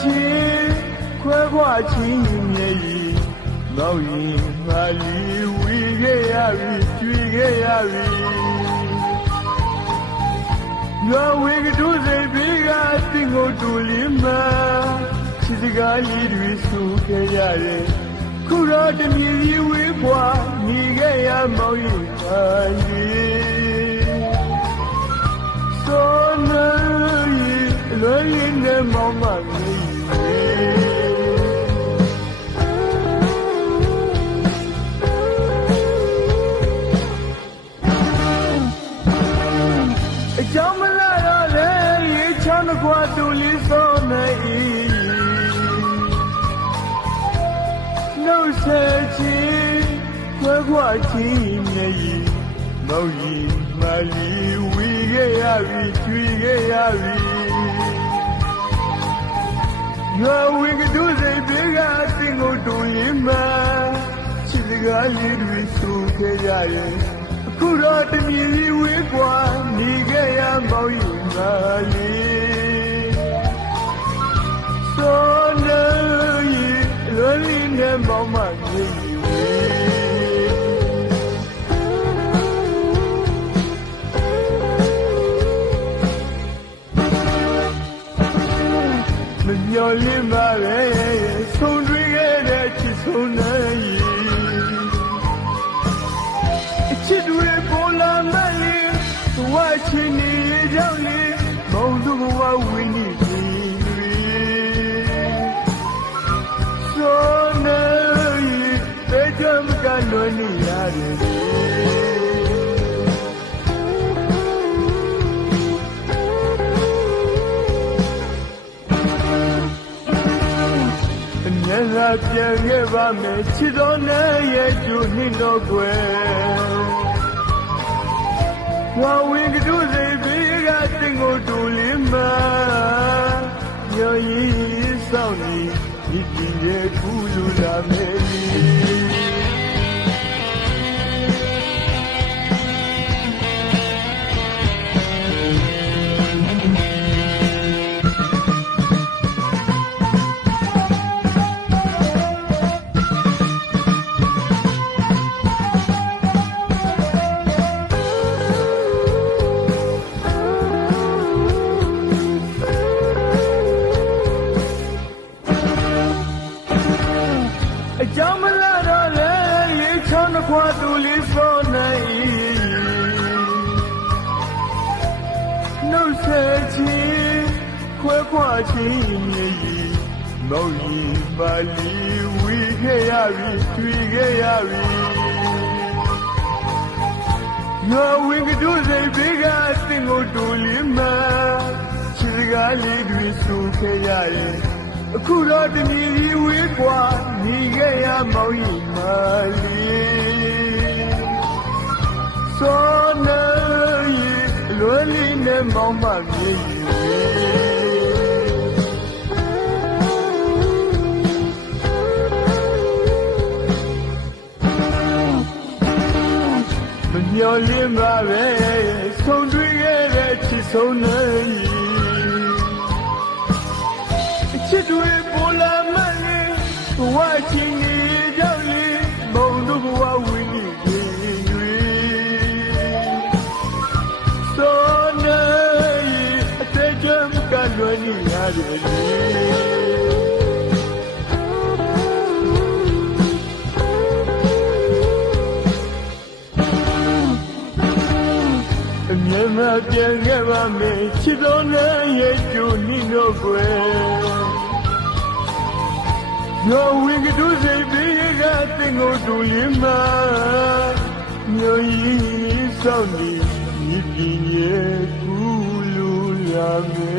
ချင်းခွဲခွာချင်းမြည်ကြီးမောင်ရင်မာလီဝီခဲ့ရပြီကျွေခဲ့ရပြီရွာဝေကတူးစိတ်ပြီးကတင်ကိုတူလင်းမချစ်စကားလေးတွေဆိုခဲ့ရတယ်ခုတော့တမြည်ကြီးဝေးပွားနေခဲ့ရမောင်ရင်မာလီဆိုနေလွယ်ရင်းနဲ့မောင်မနေအကြောင်းမလာတော့လေရေချောင်းတစ်ခွာတူလေးစောနေနှုတ်ဆက်ချင်းခွဲခွာချင်းနေမောင်ကြီးမလီဝီခဲ့ရပြီကျွေခဲ့ရပြီရွာဝင်ကတူးစိတ်ပေးကတင်ကိုတူလင်းမချစ်စကားလေးတွေဆိုခဲ့ကြရင်အခုတော့တမြည်ကြီးဝေးကွာနေခဲ့ရမောင်ရင်ပါလေဆိုနေလွယ်လင်းနဲ့မောင်မနေဝေမျော်လင့်ပါပဲဆုံးတွေ့ခဲ့တဲ့ချစ်ဆုံးနိုင်အချစ်တွေပေါ်လာမှရင်ဘဝချင်းနေကြောင့်လေမောင်တို့ဘဝဝင်းနေပြီဆိုနေပဲကြမကလွန်နေရတယ်ငါပြန်ခဲ့ပါမယ်ချစ်တော်နဲ့ရဲ့ကျူနှင်းတော်ကွယ်ဝါဝင်ကတူးစိတ်ပြီးကတင်ကိုတူလင်းမညော်ရည်ဆောင်နေဒီကြည့်ရဲ့ကူလူလာမယ်အကြောင်းမလာတော့လေရေချောင်းတစ်ခွာတူလေးစောနိုင်နှုတ်ဆက်ချင်းခွဲခွာချင်းမြည်မောင်ရင်ပါလီဝီခဲ့ရပြီတွေ့ခဲ့ရပြီရွာဝင်ကတူးစိတ်ပေးကတင်ကိုတူလင်းမချစ်စကားလေးတွေဆိုခဲ့ရရင်အခုတော့တမြည်ကြီးဝေးကွာနေခဲ့ရမောင်ရင်မာလီဆိုနေလွယ်လင်းနဲ့မောင်မမြေမမျော်လင့်ပါပဲဆုံးတွေ့ခဲ့တဲ့ချစ်ဆုံးနိုင်ချစ်တွေပေါ်လာမှရင်ဘဝချင်းနေကြောက်လေမုံတို့ဘဝဝင်းနေဆိုနေအတဲ့ကြမ်းကလွယ်နေရတယ်မြတ်မပြန်ခဲ့ပါမယ်ချစ်တော်နဲ့ရဲ့ကျူနှင်းတော့ကွယ်ရောဝင်းကတူးစိတ်ပြီးကတင်ကိုတူလင်းမမျိုးရည်စောင့်နေဒီပြင်းရဲ့ကူလူလာမယ်